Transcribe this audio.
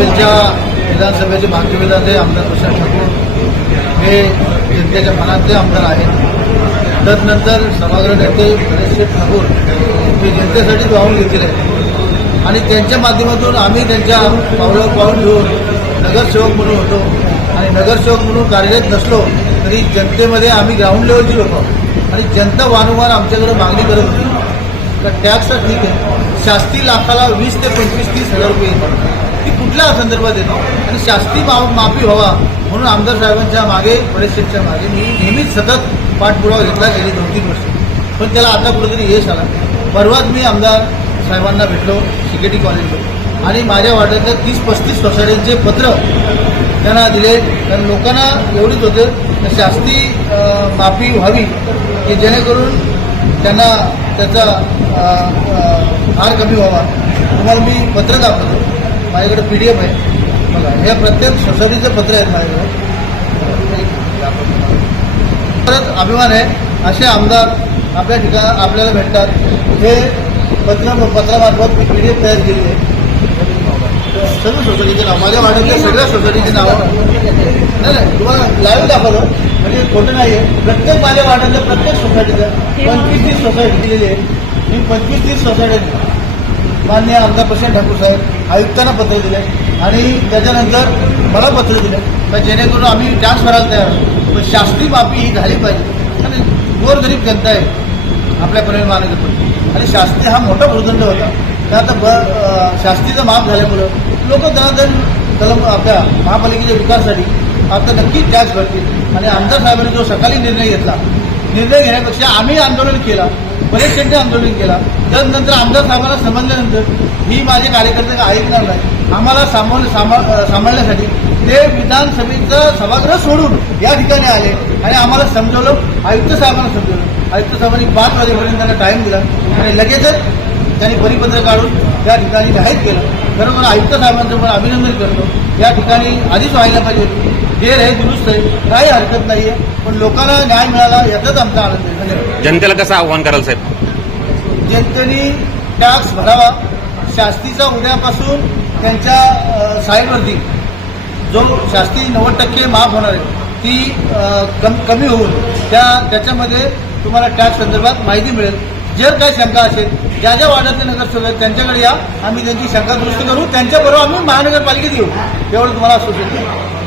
पनवेलच्या विधानसभेचे मागचे विधाते आमदार प्रशांत ठाकूर हे जनतेच्या मनातले आमदार आहेत. तदनंतर सभागृह नेते गणेश ठाकूर हे जनतेसाठी वाहून घेतलेले आहेत आणि त्यांच्या माध्यमातून आम्ही त्यांच्या पावलावर पाऊल घेऊन नगरसेवक म्हणून होतो आणि नगरसेवक म्हणून कार्यरत नसलो तरी जनतेमध्ये आम्ही ग्राउंड लेवलची लोक आहोत आणि जनता वारंवार आमच्याकडे मागणी करत होती तर टॅक्सचा ठीक आहे, शास्ती लाखाला 20 ते 25-30 हजार रुपये येतात, ती कुठल्या संदर्भात येतो आणि शास्ती माफी व्हावा म्हणून आमदार साहेबांच्या मागे बरेचशेच्या मागे मी नेहमीच सतत पाठपुरावा घेतला गेली 2-3 वर्ष. पण त्याला आता कुठेतरी यश आला. परवाच मी आमदार साहेबांना भेटलो सिकेटी कॉलेजवर आणि माझ्या वार्डातल्या 30-35 सोसायटींचे पत्र त्यांना दिले. कारण लोकांना एवढीच होतं शास्ती माफी व्हावी की जेणेकरून त्यांना त्याचा भार कमी व्हावा. तुम्हाला मी पत्र दाखवतो, माझ्याकडे PDF आहे बघा, हे प्रत्येक सोसायटीचं पत्र आहेत माझ्याकडे. परत अभिमान आहे असे आमदार आपल्या ठिकाणी आपल्याला भेटतात. हे पत्रामार्फत मी PDF तयार केली आहे. सर्व सोसायटीचे नाव, माझ्या वार्डातल्या सगळ्या सोसायटीचे नावं नाही तुम्हाला लाईव्ह दाखवलं म्हणजे खोटं नाही आहे. प्रत्येक माझ्या वार्डातल्या प्रत्येक सोसायटीचं 25-30 सोसायटी दिलेली आहे. मी 25-30 सोसायटी माननीय आमदार प्रशांत ठाकूर साहेब आयुक्तांना पत्र दिले आणि त्याच्यानंतर मला पत्र दिले तर जेणेकरून आम्ही टॅक्स भरायला तयार आहोत. पण शास्त्री माफी ही झाली पाहिजे आणि गोरगरीब जनता आहे आपल्या पनवेल महानगरपालिकेत आणि शास्त्री हा मोठा भूदंड होता. तर आता शास्त्रीचं माफ झाल्यामुळं लोक दनादन आपल्या महापालिकेच्या विकासासाठी आता नक्कीच टॅक्स भरतील आणि आमदार साहेबांनी जो सकाळी निर्णय घेतला, निर्णय घेण्यापेक्षा आम्ही आंदोलन केला, बरेचशे आंदोलन केला. त्यानंतर आमदार साहेबांना समजल्यानंतर ही माझे कार्यकर्ते ऐकणार नाही, आम्हाला सांभाळण्यासाठी ते विधानसभेचं सभागृह सोडून या ठिकाणी आले आणि आम्हाला समजवलं. आयुक्त साहेबांना समजवलं. आयुक्त साहेबांनी 5 वाजेपर्यंत त्यांना टाईम दिला आणि लगेचच त्यांनी परिपत्र काढून त्या ठिकाणी जाहीर केलं. खरोखर आयुक्त साहेबांचं पण अभिनंदन करतो. या ठिकाणी आधीच व्हायला पाहिजे, जे आहे दुरुस्त आहे, काही हरकत नाही आहे, पण लोकांना न्याय मिळाला याचाच आमचा आनंद आहे. धन्यवाद. जनतेला कसं आव्हान कराल साहेब? जनतेने टॅक्स भरावा. शास्तीचा उद्यापासून त्यांच्या साईडवरती जो शास्ती 90% माफ होणार आहे ती कमी होऊन त्याच्यामध्ये तुम्हाला टॅक्स संदर्भात माहिती मिळेल. जर काही शंका असेल, ज्या ज्या वार्डातले नगरसेवक आहेत त्यांच्याकडे या, आम्ही त्यांची शंका दुरुस्त करू, त्यांच्याबरोबर आम्ही महानगरपालिकेत येऊ, एवढं तुम्हाला सूचित